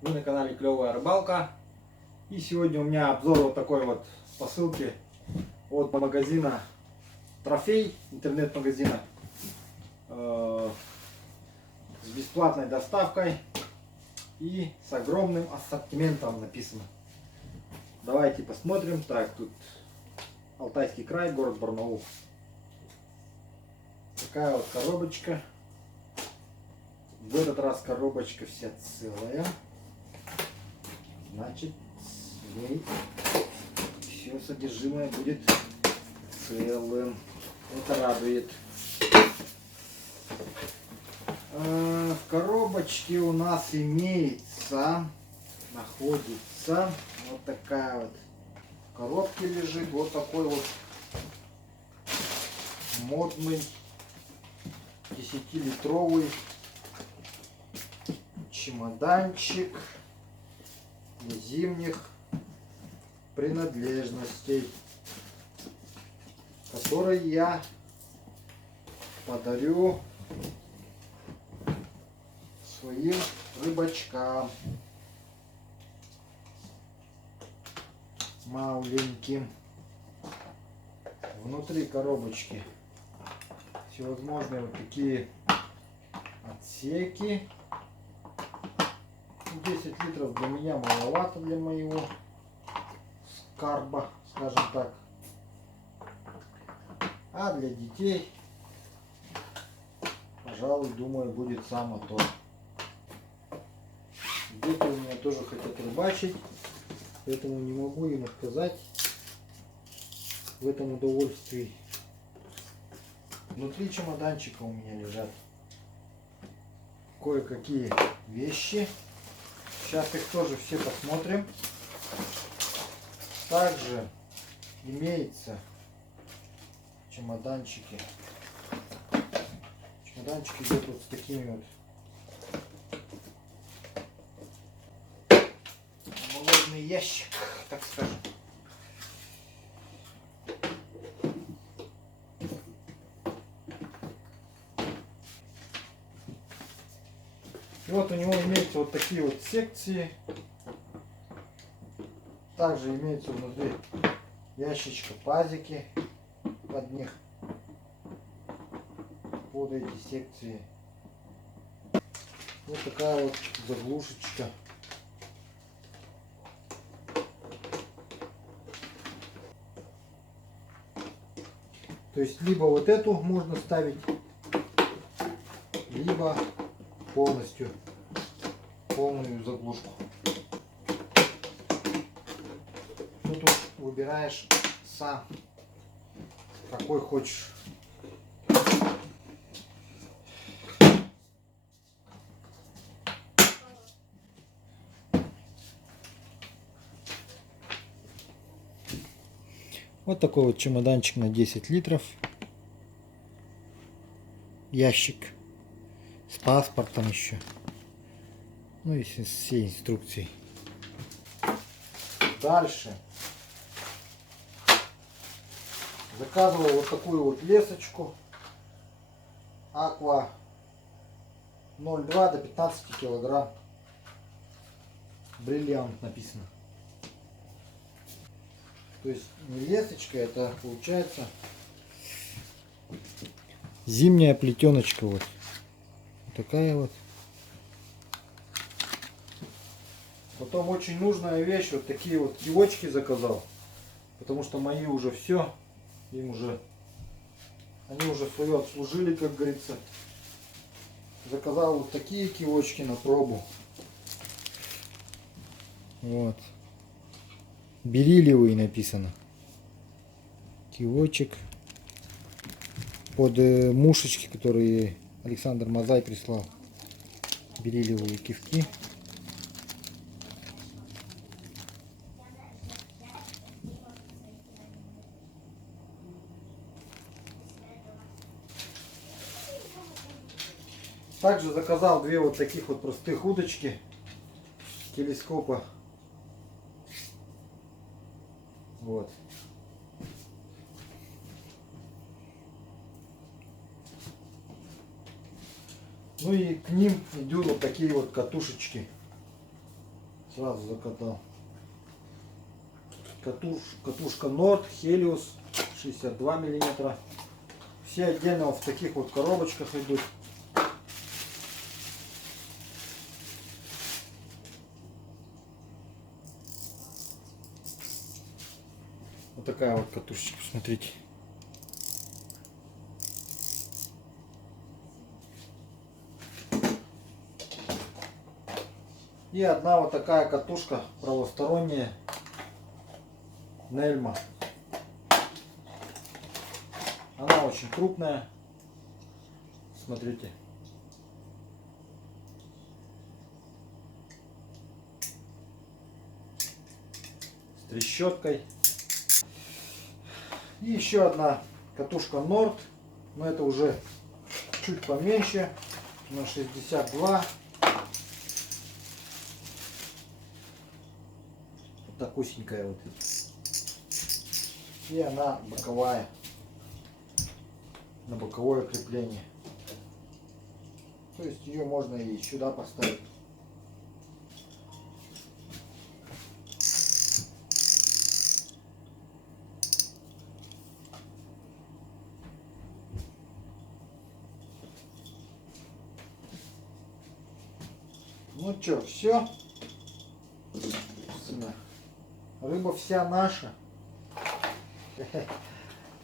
Вы на канале Клевая Рыбалка. И сегодня у меня обзор вот такой вот посылки от магазина Трофей, интернет-магазина, с бесплатной доставкой и с огромным ассортиментом написано. Давайте посмотрим. Так, тут Алтайский край, город Барнаул. Такая вот коробочка. В этот раз коробочка вся целая. Значит, в ней все содержимое будет целым. Это радует. В коробочке у нас находится вот такая вот, в коробке лежит вот такой вот модный 10-литровый чемоданчик для зимних принадлежностей, который я подарю своим рыбачкам маленьким. Внутри коробочки всевозможные вот такие отсеки. 10 литров для меня маловато, для моего скарба, скажем так. А для детей, пожалуй, думаю, будет само то. Дети у меня тоже хотят рыбачить, поэтому не могу им отказать в этом удовольствии. Внутри чемоданчика у меня лежат кое-какие вещи. Сейчас их тоже все посмотрим. Также имеется чемоданчики. Чемоданчик идет вот с такими вот. Молодный ящик, так скажем. И вот у него имеются вот такие вот секции. Также имеются внутри ящичка пазики под них, под эти секции. Вот такая вот заглушечка. То есть либо вот эту можно ставить, либо полностью полную заглушку. Тут уж выбираешь сам, какой хочешь. Вот такой вот чемоданчик на 10 литров. Ящик с паспортом еще. Ну и с всей инструкцией. Дальше. Заказывал вот такую вот лесочку. Аква 0,2 до 15 килограмм. Бриллиант написано. То есть не лесочка, это получается зимняя плетеночка. Вот такая вот. Потом очень нужная вещь, вот такие вот кивочки заказал. Потому что мои уже все, они уже свое отслужили, как говорится. Заказал вот такие кивочки на пробу. Вот. Бериллиевый написано. Кивочек под мушечки, которые Александр Мазай прислал. Бериллиевые кивки. Также заказал две вот таких вот простых удочки телескопа. Вот. Ну и к ним идут вот такие вот катушечки. Сразу закатал. Катушка Nord Helios 62 миллиметра. Все отдельно вот в таких вот коробочках идут. Вот такая вот катушечка, посмотрите. И одна вот такая катушка правосторонняя Нельма. Она очень крупная. Смотрите. С трещоткой. И еще одна катушка Nord. Но это уже чуть поменьше. На 62. Вот такусенькая вот. И она боковая. На боковое крепление. То есть ее можно и сюда поставить. Ну что, все. Рыба вся наша.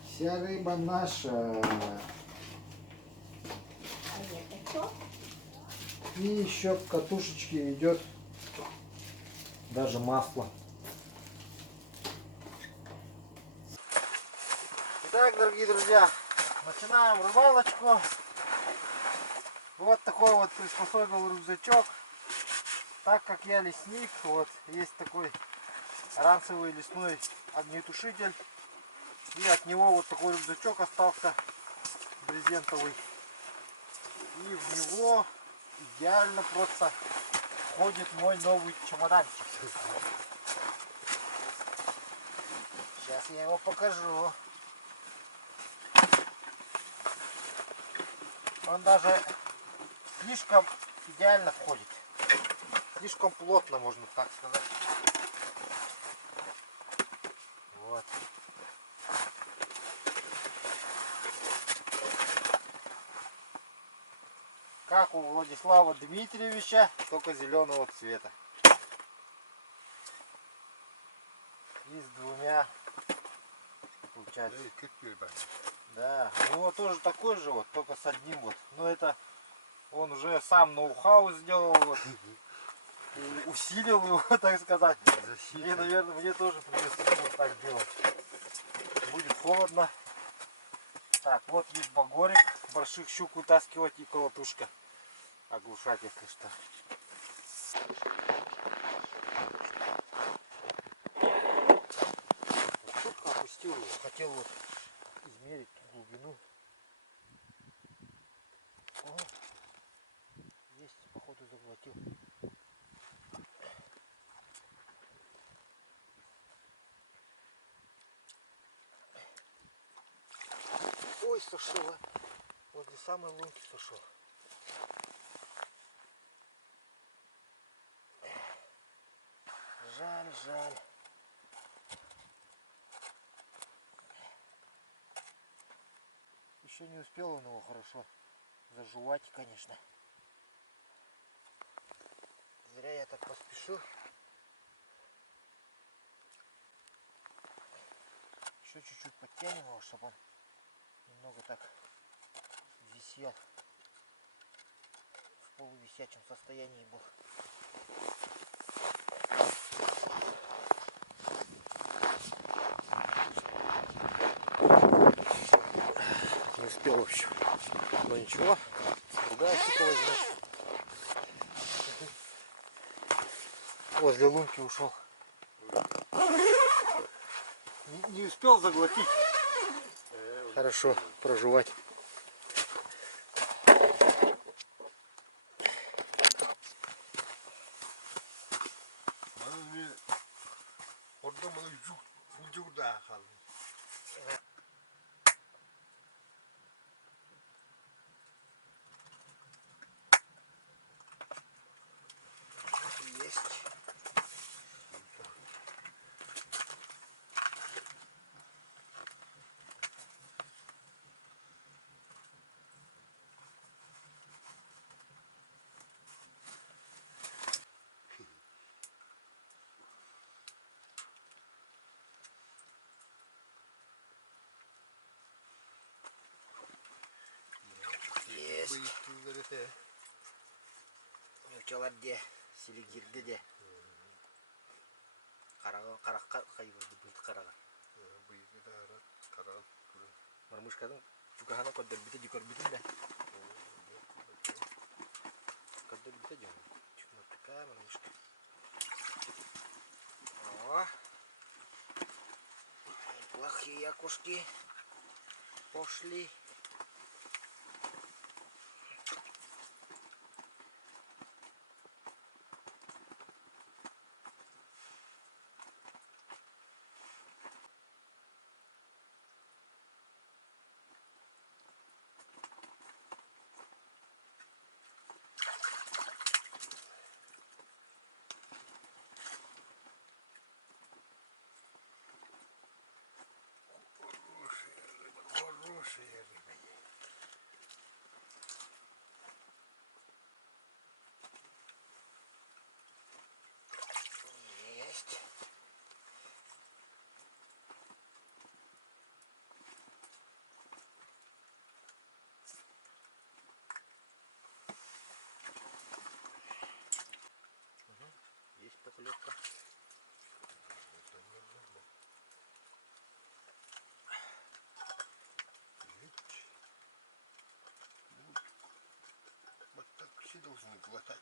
Вся рыба наша. И еще в катушечке идет даже масло. Итак, дорогие друзья, начинаем рыбалочку. Вот такой вот приспособил рюкзачок. Так как я лесник, вот есть такой ранцевый лесной огнетушитель. И от него вот такой рюкзачок остался брезентовый. И в него идеально просто входит мой новый чемоданчик. Сейчас я его покажу. Он даже слишком идеально входит. Слишком плотно, можно так сказать. Вот. Как у Владислава Дмитриевича, только зеленого цвета. И с двумя, получается. Да, у него тоже такой же, вот, только с одним вот. Но это он уже сам ноу-хау сделал, вот, усилил его, так сказать. Мне, наверное, мне тоже придется вот так делать. Будет холодно. Так, вот есть багорик, больших щук вытаскивать и колотушка. Оглушать, если что. Только опустил его, хотел вот измерить глубину. О, есть, походу заглотил. Ой, сошел, а. Возле самой лунки сошел. Жаль, жаль. Еще не успел он его хорошо зажевать, конечно. Зря я так поспешил. Еще чуть-чуть подтянем его, чтобы он немного так висел. В полувисячем состоянии был. Не успел вообще. Но ничего, другая штука возьмет. Возле лунки ушел. Не успел заглотить. Хорошо прожевать. Есть. Өлчаларде, селигирде. Қараққа қайырды бұйт қараға. Бұйты да қараған. Мармышканың чукахана көддер біті декор бітін бе? Көддер біті дем. Чукна такая мармышка. О! Плохие окушки пошли. Хорошие рыба. Есть. Угу. Есть поклевка. Вот так все должны глотать.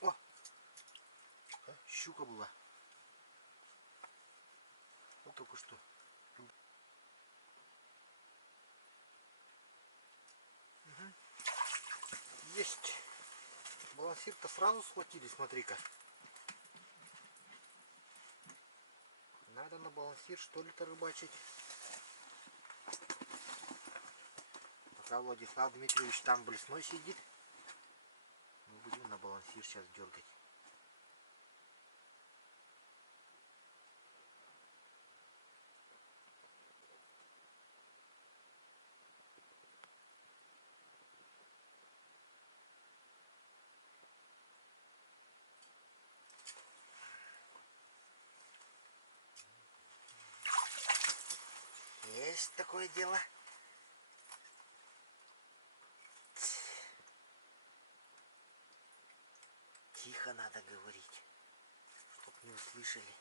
О! Щука была. Вот только что. Угу. Есть. Балансир-то сразу схватили, смотри-ка. Надо на балансир что ли-то рыбачить. Пока Владислав Дмитриевич там блесной сидит, мы будем на балансир сейчас дергать. Есть такое дело. Тихо надо говорить, чтоб не услышали.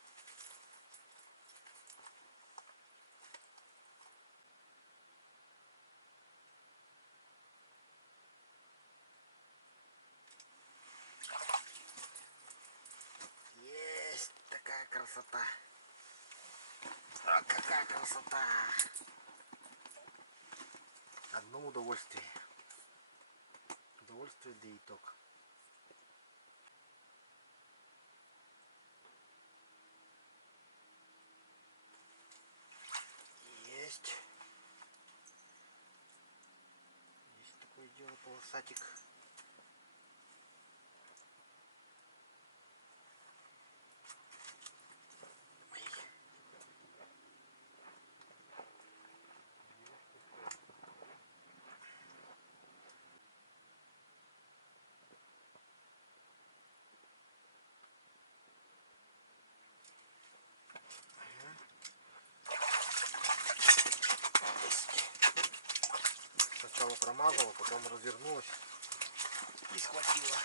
Есть такая красота. А какая красота! Одно удовольствие. Удовольствие да итог. Есть. Есть такое дело, полосатик. Сначала промазала, потом развернулась и схватила.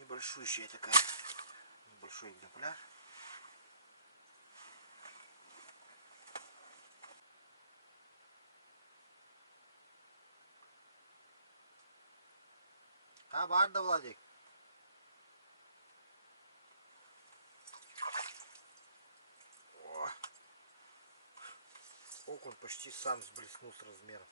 Небольшущая такая, небольшой экземпляр. А, барда, Владик. О! Окунь почти сам сблеснул с размером.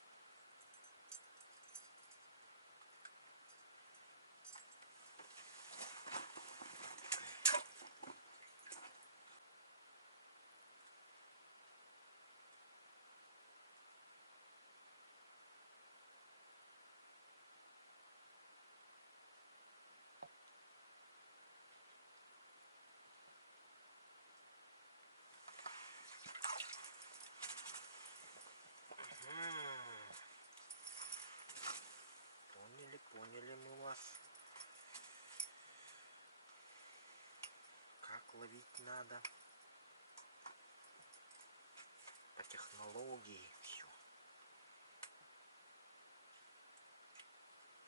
надо. По технологии все.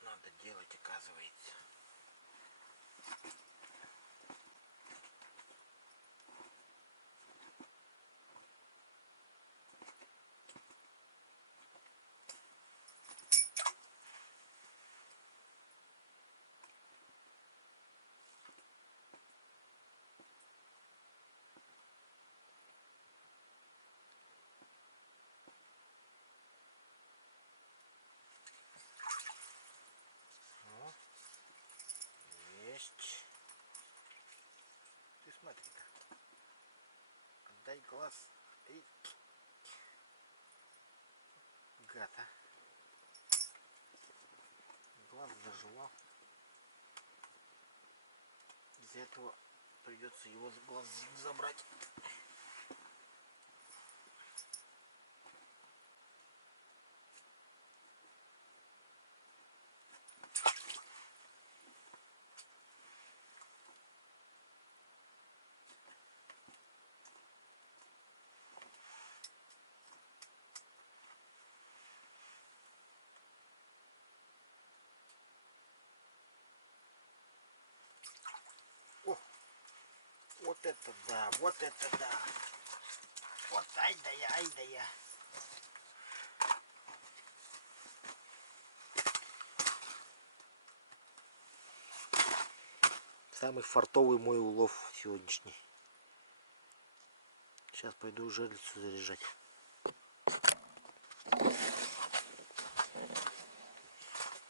Надо делать, оказывается. Ну, есть. Ты смотри-ка. Отдай глаз. Эй. Гад, а. Глаз заживал. Из-за этого придется его с глаз забрать. О, вот это да, вот это да. Вот ай да я, ай да я. Самый фартовый мой улов сегодняшний. Сейчас пойду жерлицу заряжать.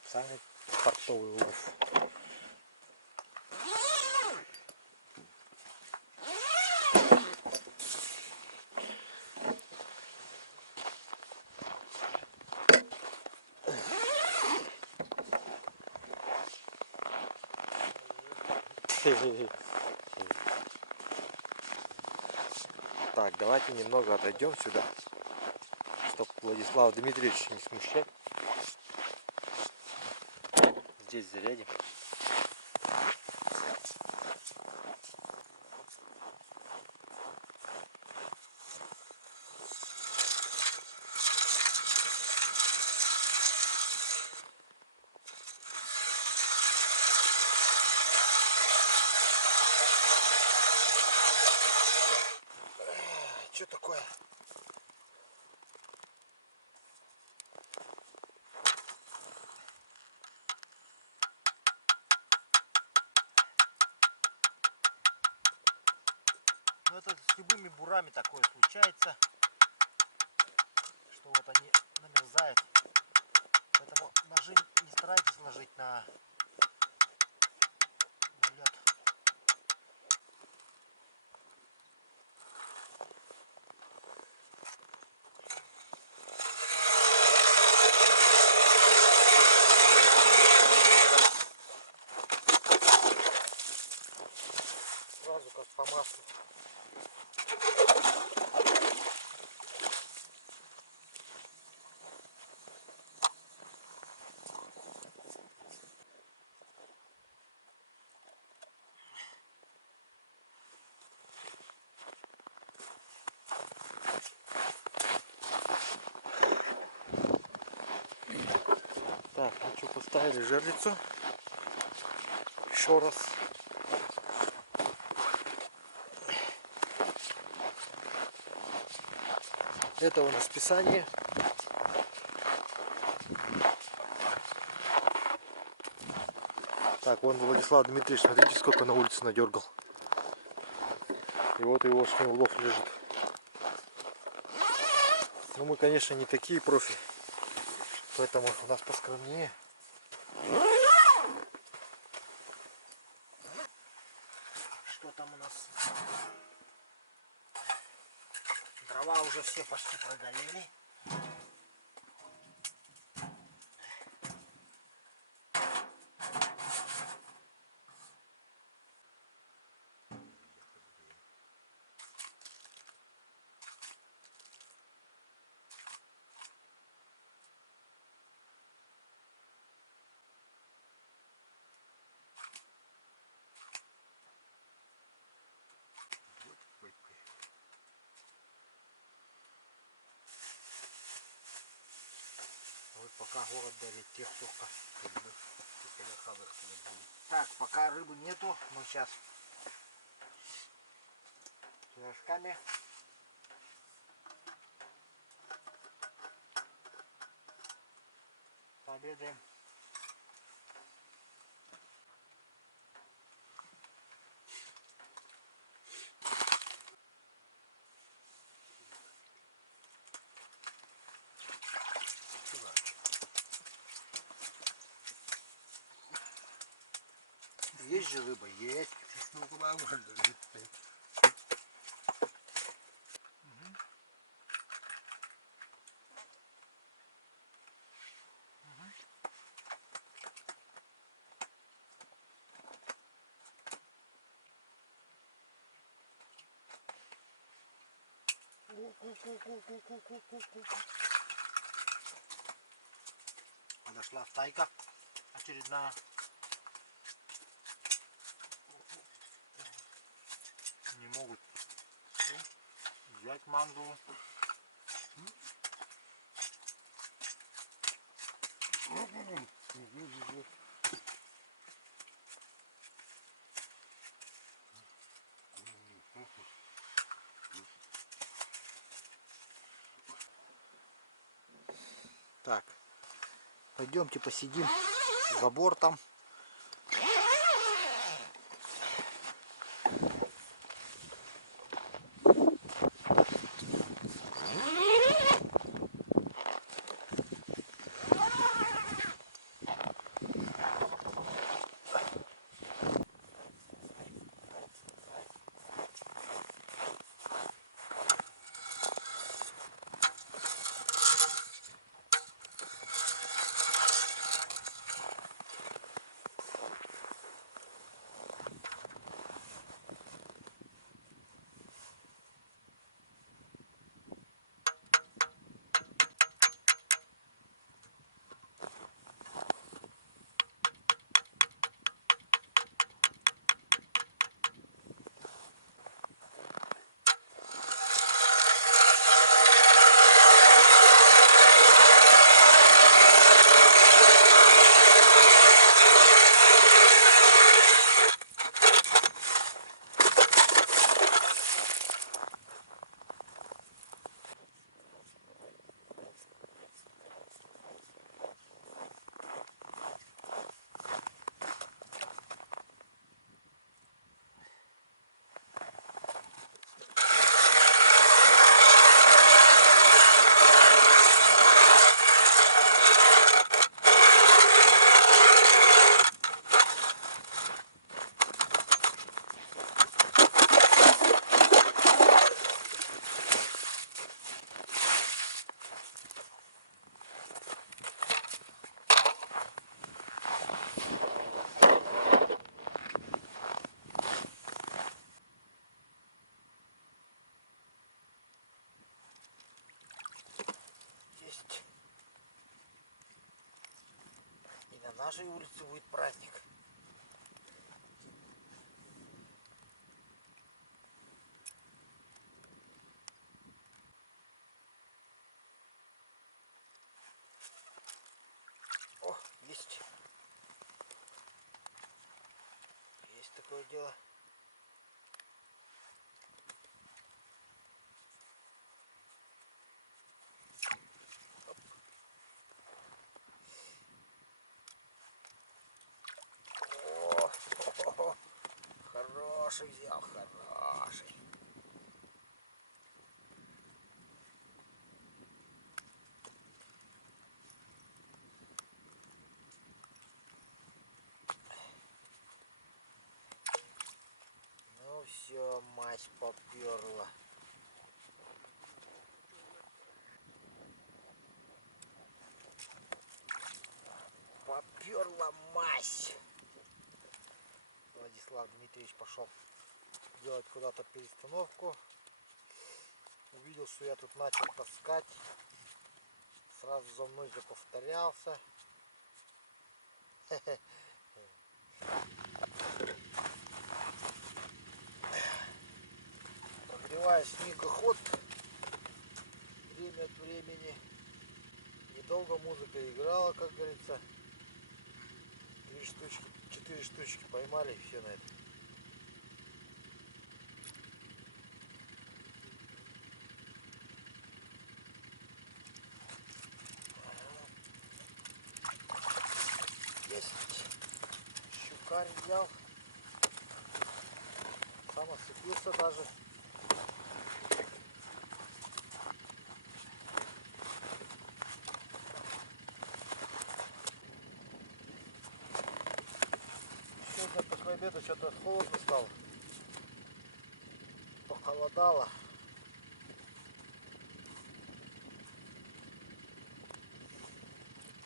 Самый фартовый улов. Так, давайте немного отойдем сюда, чтобы Владислава Дмитриевича не смущать. Здесь зарядим. Что такое? Ну это с любыми бурами такое случается, что вот они намерзают. Поэтому ножи не старайтесь ложить на лед. Сразу как по маслу. Так, ну что, поставили жерлицу. Еще раз. Это у нас списание. Так, вон Владислав Дмитриевич, смотрите, сколько на улице надергал. И вот его улов лежит. Ну мы, конечно, не такие профи, поэтому у нас поскромнее. Что там у нас? Дрова уже все почти прогорели. пока город дарит техтурка. Тільки на хабах не було. Так, пока рыбы нету, мы сейчас с пирожками. Пообедаем. Есть же рыба, есть. Ну, куда можно? Подошла стайка очередная. Не могут взять мангу. Так, пойдемте посидим за бортом. Есть. И на нашей улице будет праздник. О, есть. Есть такое дело. О, хороший взял, хороший. Ну все, мазь поперла. Поперла мазь. Владислав Дмитриевич пошел делать куда-то перестановку. Увидел, что я тут начал таскать. Сразу за мной же повторялся. Прогреваю снегоход время от времени. Долго музыка играла, как говорится. 3 штучки, 4 штучки поймали, и все на это. Есть. Щукарь взял. Сам осыпился даже. Сегодня после обеда что-то холодно стало. Похолодало.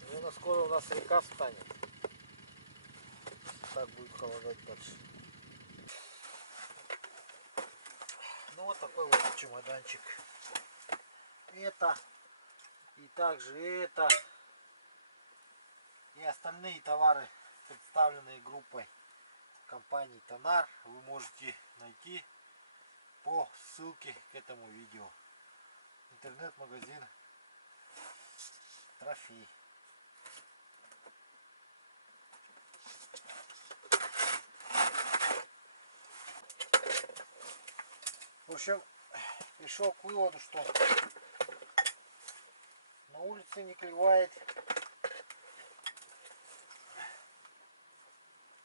Наверное, скоро у нас река встанет. Так будет холодать дальше. Ну вот такой вот чемоданчик. Это. И также это. И остальные товары, представленные группой компании Тонар, вы можете найти по ссылке к этому видео. Интернет-магазин Трофей. В общем, пришел к выводу, что на улице не клевает.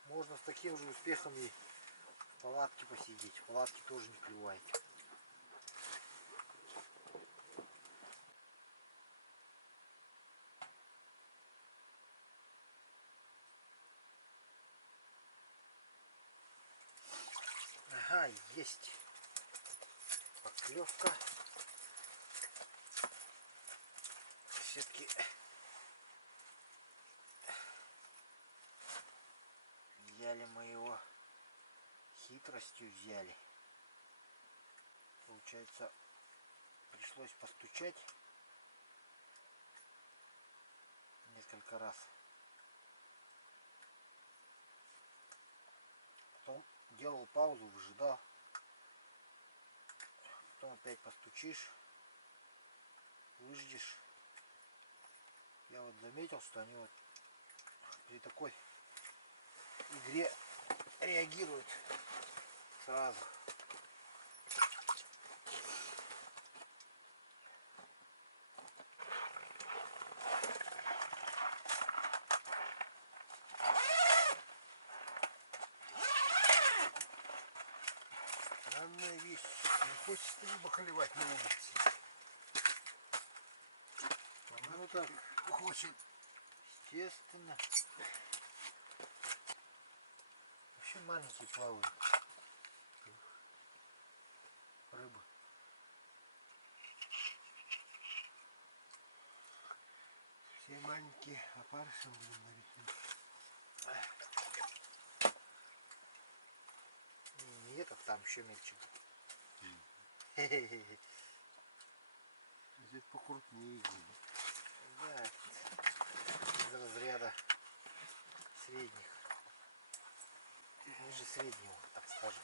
Можно с таким же успехом и в палатке посидеть. В палатке тоже не клевает. Ага, есть поклевка. Все-таки взяли мы его, хитростью взяли. Получается, пришлось постучать несколько раз. Потом делал паузу, выжидал. Потом опять постучишь, выждешь. Я вот заметил, что они вот при такой игре реагируют сразу. Странная вещь. Не хочется рыба клевать на улице. Ну так хочет. Естественно. Вообще маленькие плавают. Рыбы. Все маленькие опарышем будем ловить. Не этот, там еще мельче. Здесь покрупнее. Да, из разряда средних. Ниже среднего, так скажем.